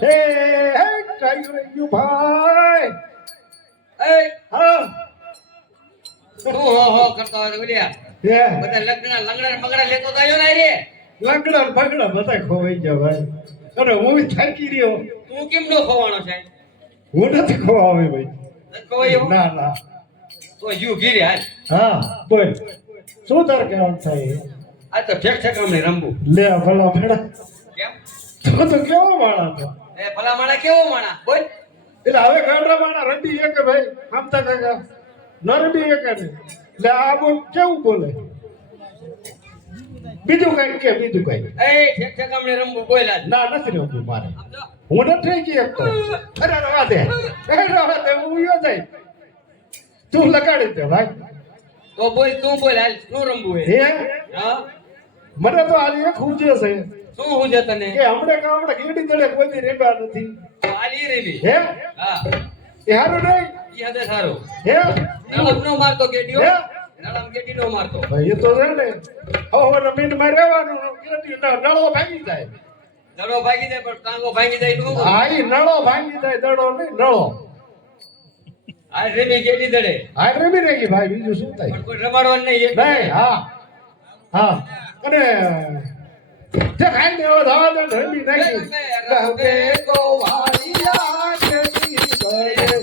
હે હે કઈ ગયું ભાઈ એ હા તું હો કરતો હોય તો બોલ્યા હે બધા લગ્નના લંગડા મગડા લેતો તો આવ્યો ને રે લંગડા પગડા બધા ખોવાઈ ગયા ભાઈ અરે હું થાકી રહ્યો તું કેમ નો ખવાનો છે હું નથી ખોવાવે ભાઈ નથી ખવાયો ના ના તો યુ ગીરે હાલ હા બોલ શું તાર કહેવાનું થાય આ તો ઠેક ઠેક અમને રમવું લે ભલા ભેડા કેમ તો કેવો માણા તો એ ભલા માણા કેવો માણા બોલ એટલે હવે ગાંડા માણા રડી કે ભાઈ આમતા કાકા ન રડી કે ને લે આ બોલ કેવું બોલે બીજું કઈ કે બીજું કઈ એ ઠેક ઠેક અમને રમવું બોલ આજ ના નથી રમતું મારે સમજો હું નથી ગઈ એક તો અરે રવા દે હું યો જાય તું લગાડી દે ભાઈ તો બોલ તું બોલ હાલ શું રમવું હે હે હા મને તો આજે એક ખૂજે છે શું હું છે તને કે હમણે ગીડી દડે કોઈ દી રેબા નથી આલી રેલી હે હા એ હારું નહીં ઈ હદે સારું હે નળમ નો મારતો ગેડીઓ હે નળમ ગેડી નો મારતો ભાઈ એ તો છે ને હવે મીંડ માં રહેવાનું ગીડી નળો ભાગી જાય દડો ભાગી જાય પણ ટાંગો ભાગી જાય તો હા ઈ નળો ભાગી જાય દડો નહીં નળો આ રેલી ગેડી દડે હા રમી રહી ભાઈ બીજું શું થાય પણ કોઈ રમાડવાનું નહીં નહીં હા હા અને તે ખાઈ ને એવો ધાવા દે રમી નાખી કહે કો વાલિયા કેતી કરે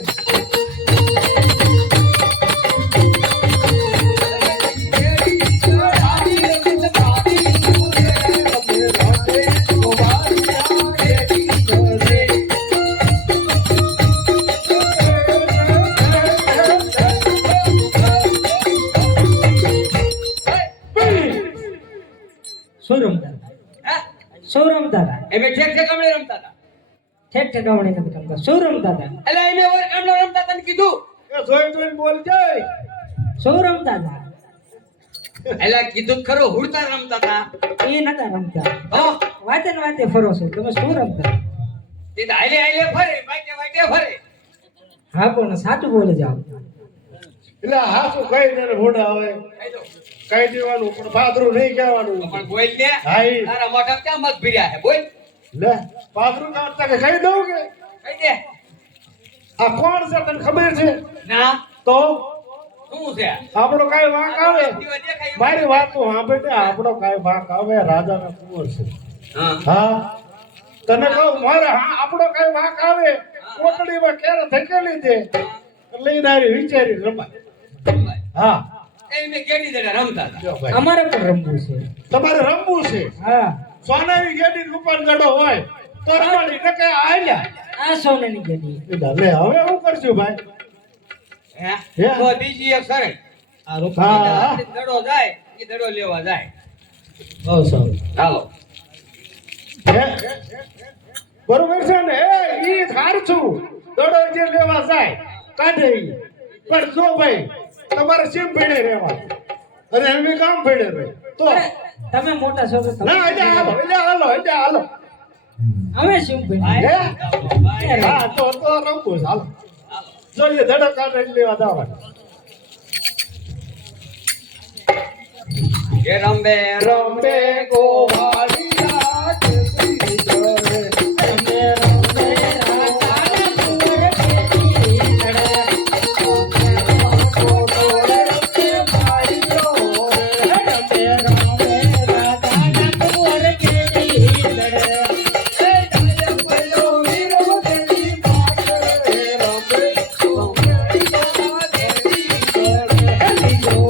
શું રમતા હા શું રમતા હતા એમે ઠેક ઠેક અમને રમતા હતા ઠેક ઠેકાવણી નથી રમતા શું રમતા હતા એટલે એમે ઓર કામનો રમતા તને કીધું એ જોઈ જોઈને બોલ જાય શું રમતા હતા એટલે કીધું ખરો હુડતા રમતા હતા એ નતા રમતા હો વાતે ને વાતે ફરો છો તમે શું રમતા તે તો હાલે હાલે ફરે વાટે વાટે ફરે હા પણ સાચું બોલે જાઓ એટલે હાસુ કઈ ને ભોડા આવે કહી દો કઈ દેવાનું પણ પાદરું નહીં કહેવાનું પણ બોલ ને હા ઈ. તારા મોઢા ક્યાં મત ભર્યા છે બોલ લે પાદરું કાઢતા કે કહી દઉં કે કહી દે આ કોણ છે તને ખબર છે ના તો શું છે આપણો કઈ વાંક આવે દીવા દેખાય એમ. મારી વાત તો સાંભળે આપણો કઈ વાંક આવે રાજાના કુંવર છે હા હા તને કહું મારે હા આપણો કઈ વાંક આવે કોટડીમાં ક્યારે ધકેલી દે લઈને આવી વિચારી રમાય હા એમે કેડી દડા રમતા હતા જો ભાઈ અમારે પણ રમવું છે તમારે રમવું છે હા સોનાની ગેડી રૂપાન ગડો હોય તો રમાડી ને કે આલ્યા આ સોનાની ગેડી લે હવે હું કરશું ભાઈ હે હે? તો બીજી એક સરળ આ હા. રૂપિયા દડો જાય એ દડો લેવા જાય બહુ સારું ચાલો હે? બરોબર છે ને એ ઈ સારું દડો જે લેવા જાય કાઢે ઈ. પણ જો ભાઈ તમારે સીમ ભેડે રહેવા અને એમ કામ ભેડે રહે તો અરે, તમે મોટા છો તો તમે ના હજા હાલો અમે શું હે ભાઈ હા તો રમવું હાલો જોઈએ દડો કાઢે લેવા જવાનું એ રંબે રમે ગોવાળિયા કેતી કરે તમે રમે રાજાના કુંવર કેતી દડે.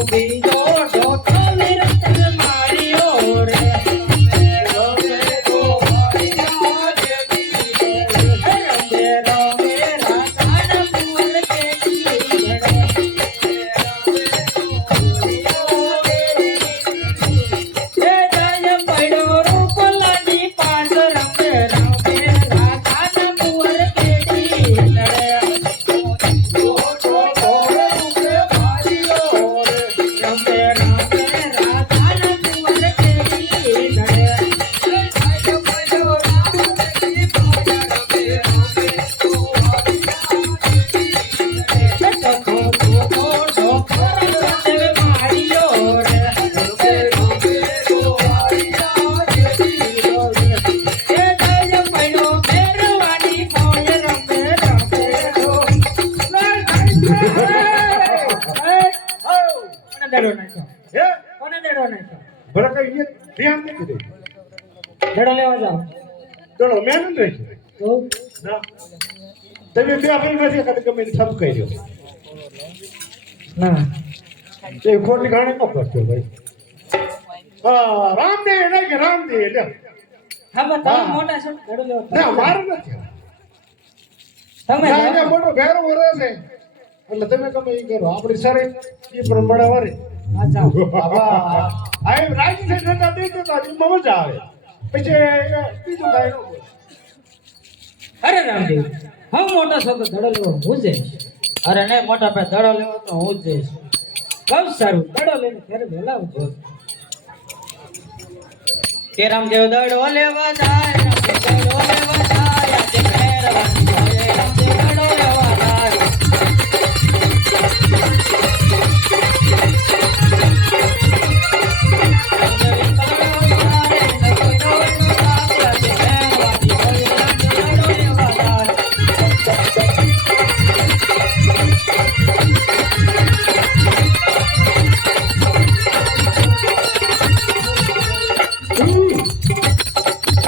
બીજો ઢોકળો વિરત માર્યો રે કોને દેડો નાખ્યો હે કોને દેડો નાખ્યો ભલે કઈ એ ધ્યાન નથી દે દેડો લેવા જાઓ ચલો મેં નથી રાખ્યું. તો ના તમે બે ભાઈ નથી કદી ગમે એને સમ કરી રહ્યો ના એ ખોટી ગાણે ન કરતો ભાઈ હા રામદેવ નહીં કે રામદેવ લે હા પણ તમે હા. મોટા છો દેડો લેવા ના મારે નથી તમે ના, જાઓ. એને મોટો ભેરો વરે છે એટલે તમે ગમે એ કરો આપણી શરીર એ પ્રમાણે વરે હા જાઓ આ એમ રાજી છે નતા દેતો તો એમાં મજા આવે પછી બીજું કાંઈ ન બોલે. અરે રામદેવ હું મોટા છો તો દેડો લેવા હું જઈશ અરે નહીં મોટા ભાઈ દડો લેવો તો હું જ જઈશ. બહુ સારું દેડો લઈને ઘરે વહેલા આવજો કે રામદેવ દડો લેવા જાય, રામદેવ દડો લેવા જાય, આજે મહેરબાની કરે, રામદેવ દડો લેવા જાય. રામદેવ દડો જાય, ને કોઈનો વડો જાય, આજે મહેરબાની કરે, રામદેવ દડો લેવા જાય.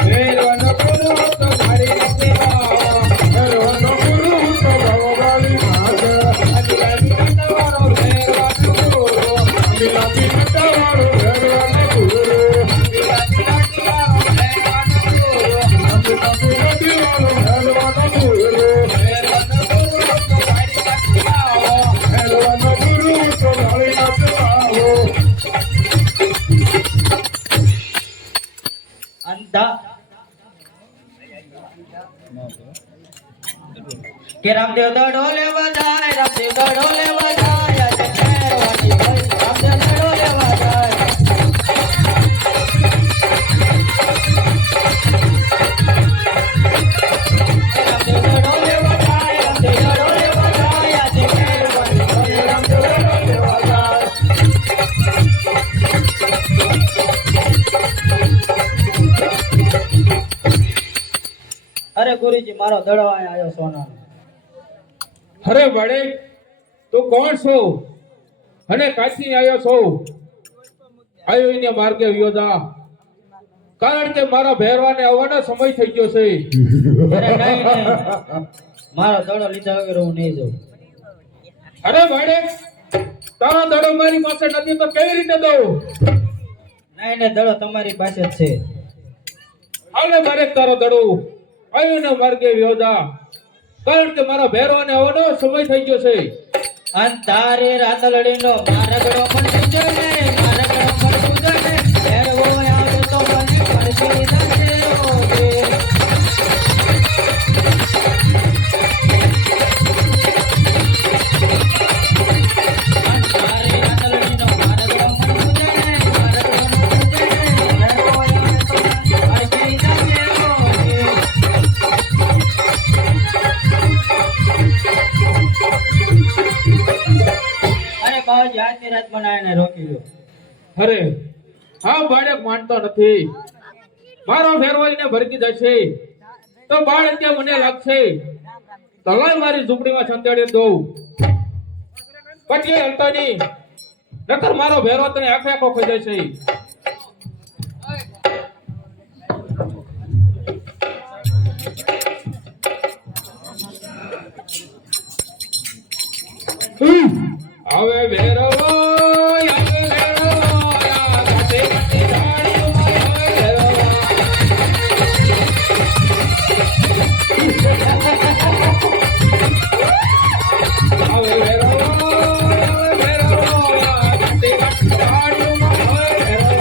મેરવાનો ગુરુ તો મારી નથી મેરવાનો ગુરુ તો ભગવાની માગ અમિલાજી નટવારો મેરવાનો ગુરુ અમિલાજી નટવારો મેરવાનો ગુરુ અમિલાજી નટવારો મેરવાનો ગુરુ અમિલાજી નટવારો મેરવાનો ગુરુ મેરવાનો ગુરુ તો મારી નથી મેરવાનો ગુરુ તો મારી નથી અંધા કે રામદેવ દડો લેવા જાય, રામદેવ દડો લેવા જાય, આજે મહેરબાની કરે, રામદેવ દડો લેવા જાય. રામદેવ દડો લેવા જાય, રામદેવ દડો લેવા જાય, આજે મહેરબાની કરે, રામદેવ દડો લેવા જાય. અરે ગુરુજી મારો દડો અહીંયા આવ્યો સોનાનો. અરે વડે તું કોણ છો અને કાશી આવ્યો છો? આવ્યો એને માર્ગે યોદા, કારણ કે મારા ભેરવાને આવવાનો સમય થઈ ગયો છે. અરે નહીં નહીં મારો દડો લીધા વગર હું નહીં જાઉં. અરે વડે તારો દડો મારી પાસે નથી તો કેવી રીતે દઉં? નહીં ને દડો તમારી પાસે જ છે. હાલે મારે તારો દડો આવ્યો ને માર્ગે યોદા, કારણ કે મારા ભેરવાને આવવાનો સમય થઈ ગયો છે. અંધારે રાતલડીનો મારગડો પણ પૂજે ને, મારગડો પણ પૂજે ને, ભેરવો આવે તો મને પડતી નથી રોગે. અંધારે રાતલડીનો મારગડો પણ પૂજે ને, મારગડો પણ પૂજે ને, ભેરવો આવે તો મને પડતી નથી રોગે. અરે બાવાજી આજની રાત મને આને રોકી લો. અરે હા બાળક માનતો નથી. મારો ભેરવો એને ભરકી જશે તો બાળક ત્યાં મને લાગશે તો લાય મારી ઝૂંપડીમાં સંતાડી દઉં, પછી હલતા નહીં, નકર મારો ભેરવો તને આખે આખો ખાઈ જશે. આવે ભેરવો, આવે ભેરવો, આ ઘાટે ઘાટે ઝાડીઓમાં આવે ભેરવો. આવે ભેરવો, આ ઘાટે ઘાટે ઝાડીઓમાં આવે ભેરવો.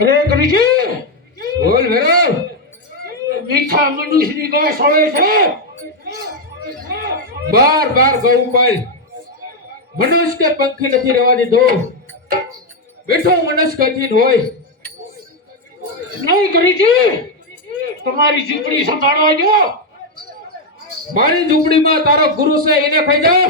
અરે ગરીજી બોલ વેરો મીઠા મનુષ્યની ગાય સોળે છે બાર બાર ગૌ પાલ મનુષ્ય કે પંખી નથી રહેવા દીધો બેઠો મનસ્કથી હોય નહીં ગરીજી તમારી ઝૂંપડી સંભાળવા જો મારી ઝૂંપડીમાં તારો ગુરુ છે એને ખાઈ જા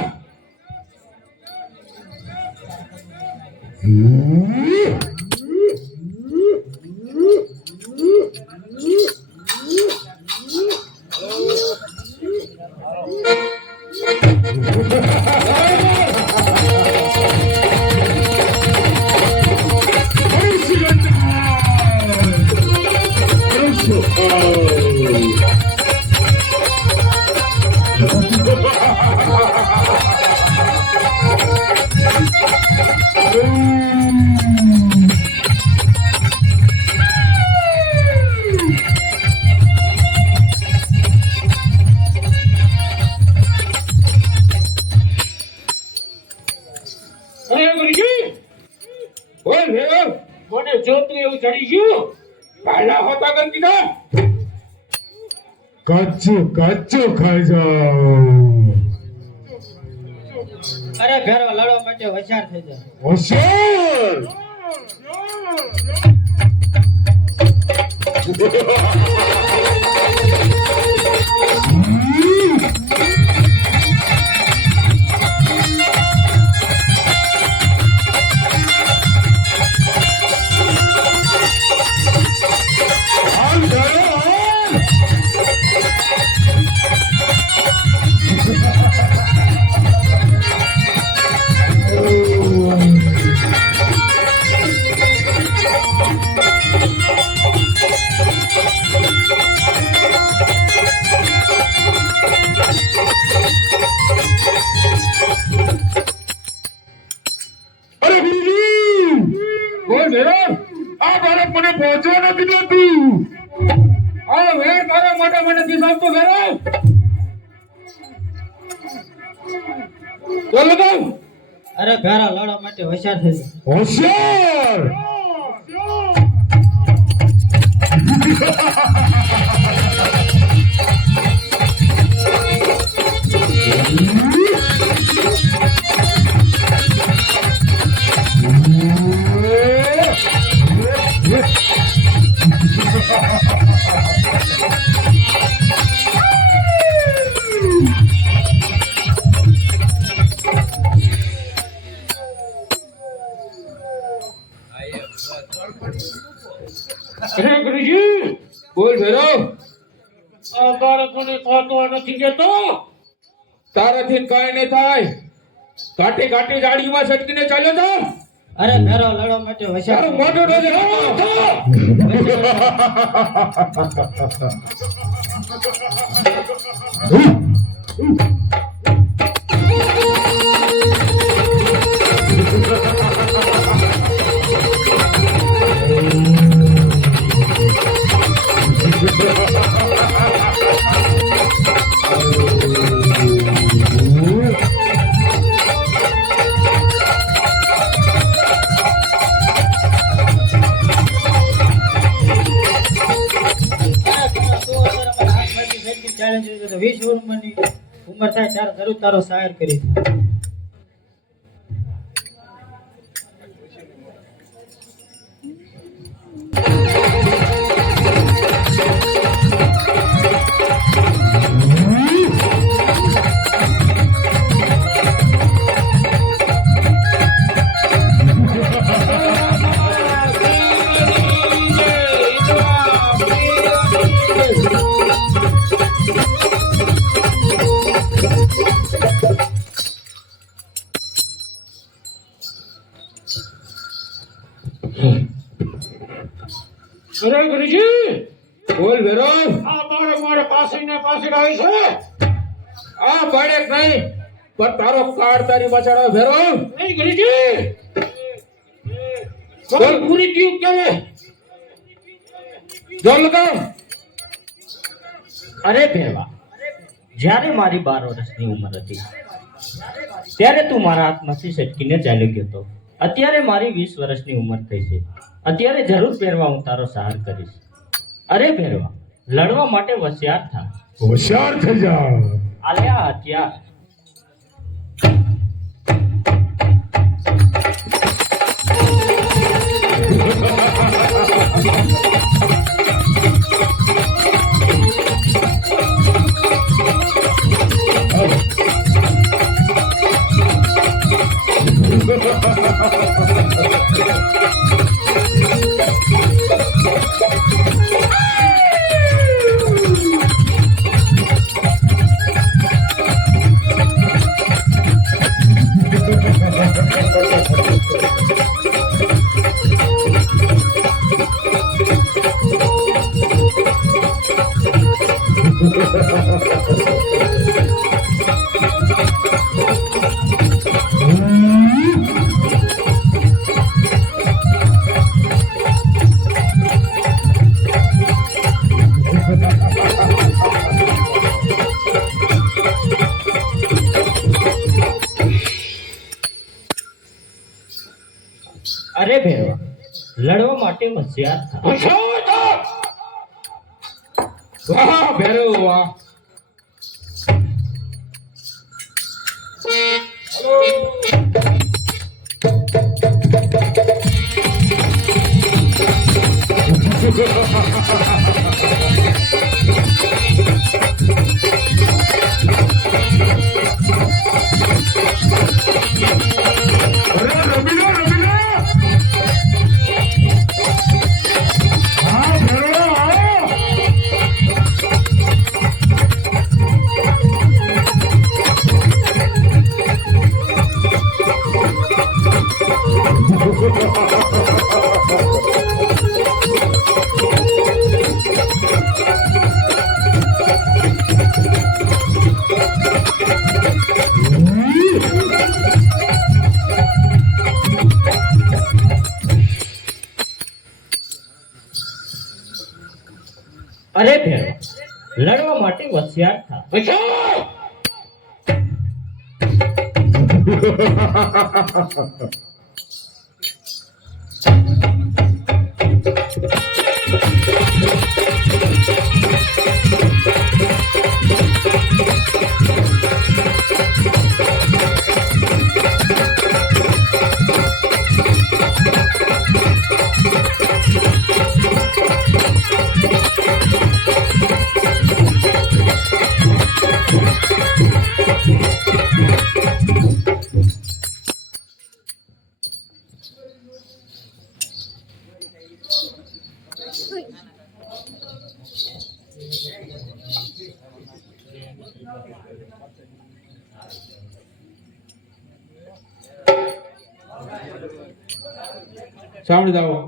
અરે ગરીજી બોલ વેરો મને જોતું એવું ચડી ગયું પહેલા હોતા કર દીધા કચ્ચું કચ્ચું ખાઈ જાઓ અરે ભેરો લડવા માટે હોશિયાર થઈ જા હોશિયાર અરે ગુરુજી બોલ વેરો આ બાળક મને પહોંચવા નથી દેતું આ વેર તારા માટે મને દિસાવતો વેરો બોલ તો અરે ભેરો લડવા માટે હોશિયાર થઈ જા હોશિયાર અરે ગુરુજી બોલ વેરો આ બાળક મને ખાતો નથી દેતો તારાથી કાંઈ નહીં થાય કાટી કાટી જાડીમાં છટકીને ચાલ્યો તો અરે ભેરો લડવા માટે હોશિયાર તારો મોટો ડોઝ Oh, 20 વર્ષની ઉંમર થાય ત્યારે જરૂર તારો સહાય કરી. અરે ગુરુજી, બોલ ભેરો. આ બાળક મારે પાસે ને પાસે આવી છે. આ બાળક નહીં પણ તારો કાર્ડ તારી પાછળ આવે ભેરો. નહીં ગુરુજી, બોલ. પૂરી થયું કેવે? જોર લગાવ. અરે ભેરવા, જ્યારે મારી 12 વર્ષની ઉંમર હતી ત્યારે તું મારા હાથમાંથી સટકીને ચાલ્યો ગયો હતો. અત્યારે મારી 20 વર્ષની ઉંમર થઈ છે. અત્યારે જરૂર ભેરવા હું તારો સહાર કરીશ. અરે ભેરવા, લડવા માટે હોશિયાર થા. હોશિયાર થઈ જા. આલ્યા હથિયાર. અરે ભેરવા, લડવા માટે હોશિયાર થા. હોશિયાર થા. વાહ ભેરો વાહ. અરે રમીલા, રમીલા. હા ભેરો, આવો. અરે ભેરવા, લડવા માટે હોશિયાર થા. હોશિયાર. સાંભળી જાઓ.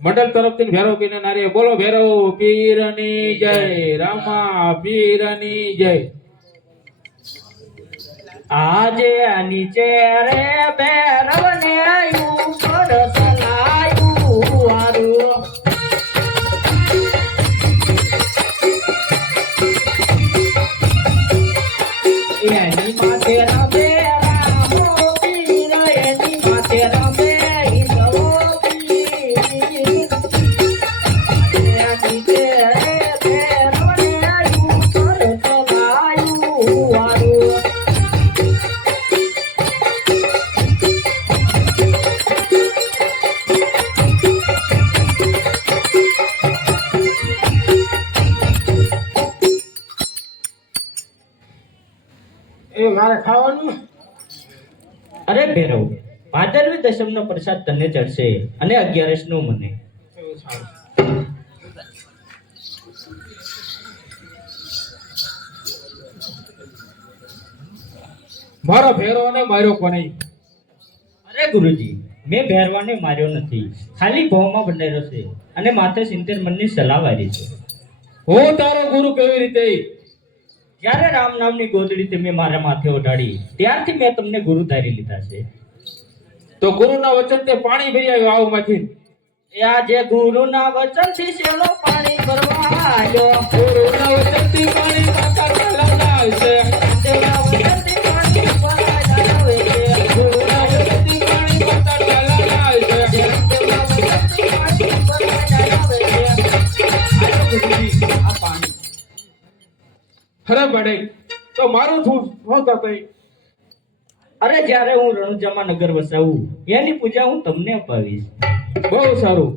મંડળ તરફથી ભેરવ પીને નારીએ બોલો ભેરવ પીરની જય, રામા પીરની જય. આજે નીચે રે ભેરવને ઉપર સલાયું હારું. એની માથે રમે રામો પીર, એની માથે રમે હિંદવો પીર. નીચે રે ભેરવને ઉપર સલાયું મારે ખાવાનું અરે ભેરવ, ભાદરવી દશમનો પ્રસાદ તને ચડશે અને 11 નો મને. મારા ભેરવાને માર્યો કોને? અરે ગુરુજી, મેં ભેરવાને માર્યો નથી, ખાલી ભાવમાં બંધાયેલો છે અને માથે 70 મણની સલાહ વારી છે. હું તારો ગુરુ કેવી રીતે? જ્યારે રામ નામની ગોદડી તમે મારા માથે ઓઢાડી ત્યારથી મેં તમને ગુરુ ધારી લીધા છે. તો ગુરુના વચન તે પાણી ભરી આવ્યો આવમાંથી. એ આજે ગુરુના વચનથી શેનો પાણી ભરવા આવ્યો. ગુરુના વચનથી પાણી માતા ચાલના આવશે. દેવના વચનથી પાણી ભરવા આવે છે. ગુરુના વચનથી પાણી માતા ચાલના આવશે. દેવના વચનથી પાણી ભરવા આવે છે. આજો ગુરુજી, આ પાણી. અરે બડે, તો મારું શું થશે? અરે જ્યારે હું રણુજામાં નગર વસાવું એની પૂજા હું તમને અપાવીશ. બહુ સારું.